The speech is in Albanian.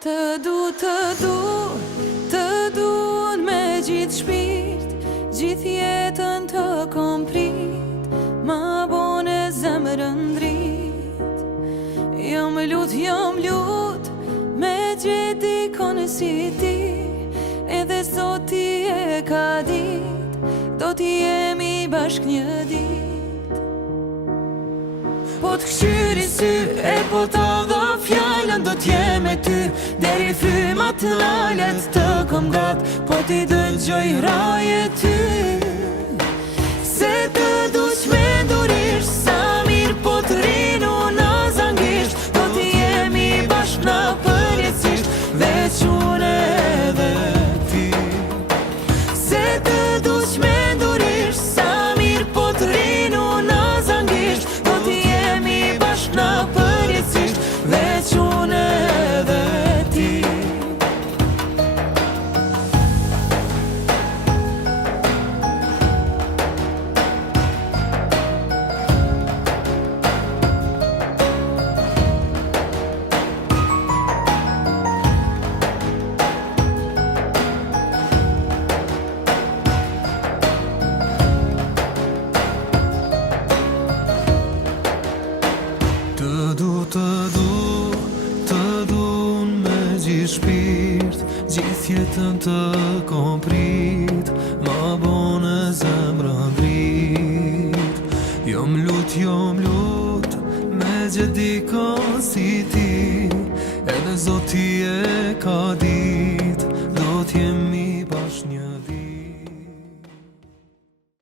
Të du me gjithë shpirt, gjithë jetën të kom prit, ma bone zemrën drit. Jom lut, me gjithë dikon si ti, edhe Zoti e ka dit, do t'i jemi bashk një dit. Po t'këshyri sy e po të dha fjallën, do t'jem e ty deri frymat lalet të kom gat, po t'i dëgjoj raje ty. Se të duq me ndurisht, sa mirë po t'rinu në zangisht, do t'i jemi bashk në përjetësisht, veç unë edhe ti. Se të duq me ndurisht, sa mirë po t'rinu në zangisht, do t'i jemi bashk në përjetësisht, veç unë edhe ti. Të du me gjithë shpirt, gjithë jetën të kom prit, ma bone zemrën drit. Jom lut, me gjithë dikon si ti, edhe Zoti e ka dit.